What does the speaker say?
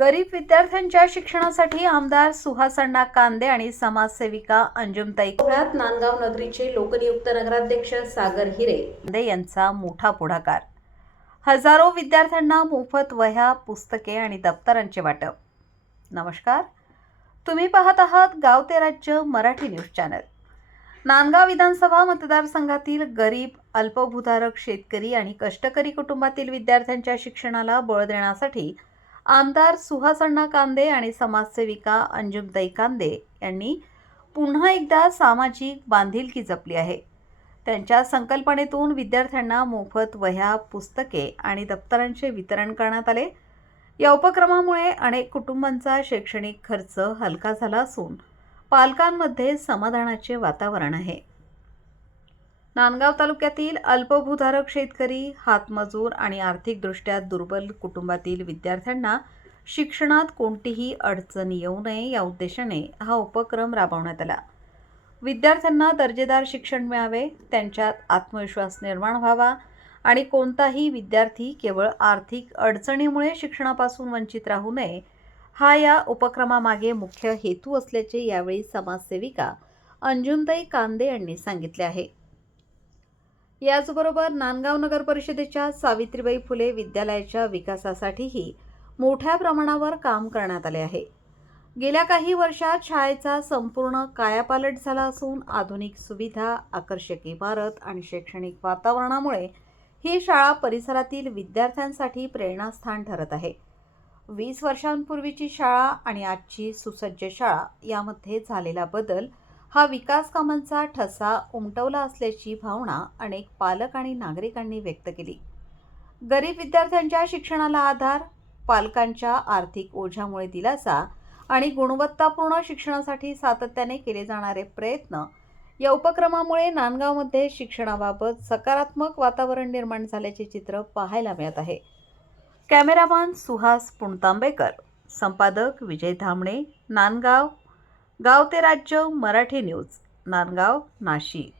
गरीब विद्यार्थ्यांच्या शिक्षणासाठी आमदार सुहास अण्णा कांदे आणि समाजसेविका अंजुमताई कोहळात नांदगाव नगरीचे लोकनियुक्त नगराध्यक्ष सागर हिरे यांचा मोठा पुढाकार. हजारो विद्यार्थ्यांना मोफत वह्या, पुस्तके आणि दप्तरांचे वाटप. नमस्कार, तुम्ही पाहत आहात गाव ते राज्य मराठी न्यूज चॅनल. नांदगाव विधानसभा मतदारसंघातील गरीब, अल्पभूधारक शेतकरी आणि कष्टकरी कुटुंबातील विद्यार्थ्यांच्या शिक्षणाला बळ देण्यासाठी आमदार सुहास अण्णा कांदे आणि समाजसेविका अंजुमताई कांदे यांनी पुन्हा एकदा सामाजिक बांधिलकी जपली आहे. त्यांच्या संकल्पनेतून विद्यार्थ्यांना मोफत वह्या, पुस्तके आणि दप्तरांचे वितरण करण्यात आले. या उपक्रमामुळे अनेक कुटुंबांचा शैक्षणिक खर्च हलका झाला असून पालकांमध्ये समाधानाचे वातावरण आहे. नांदगाव तालुक्यातील अल्पभूधारक शेतकरी, हातमजूर आणि आर्थिकदृष्ट्या दुर्बल कुटुंबातील विद्यार्थ्यांना शिक्षणात कोणतीही अडचण येऊ नये या उद्देशाने हा उपक्रम राबवण्यात आला. विद्यार्थ्यांना दर्जेदार शिक्षण मिळावे, त्यांच्यात आत्मविश्वास निर्माण व्हावा आणि कोणताही विद्यार्थी केवळ आर्थिक अडचणीमुळे शिक्षणापासून वंचित राहू नये, हा या उपक्रमामागे मुख्य हेतू असल्याचे यावेळी समाजसेविका अंजुमताई कांदे यांनी सांगितले आहे. याचबरोबर नांदगाव नगर परिषदेच्या सावित्रीबाई फुले विद्यालयाच्या विकासासाठीही मोठ्या प्रमाणावर काम करण्यात आले आहे. गेल्या काही वर्षात शाळेचा संपूर्ण कायापालट झाला असून आधुनिक सुविधा, आकर्षक इमारत आणि शैक्षणिक वातावरणामुळे ही शाळा परिसरातील विद्यार्थ्यांसाठी प्रेरणास्थान ठरत आहे. 20 वर्षांपूर्वीची शाळा आणि आजची सुसज्ज शाळा यामध्ये झालेला बदल हा विकास कामांचा ठसा उमटवला असल्याची भावना अनेक पालक आणि नागरिकांनी व्यक्त केली. गरीब विद्यार्थ्यांच्या शिक्षणाला आधार, पालकांच्या आर्थिक ओझ्यामुळे दिलासा आणि गुणवत्तापूर्ण शिक्षणासाठी सातत्याने केले जाणारे प्रयत्न या उपक्रमामुळे नांदगावमध्ये शिक्षणाबाबत सकारात्मक वातावरण निर्माण झाल्याचे चित्र पाहायला मिळत आहे. कॅमेरामन सुहास पुणतांबेकर, संपादक विजय धामणे, नांदगाव. गाव ते राज्य मराठी न्यूज, नांदगाव, नाशिक.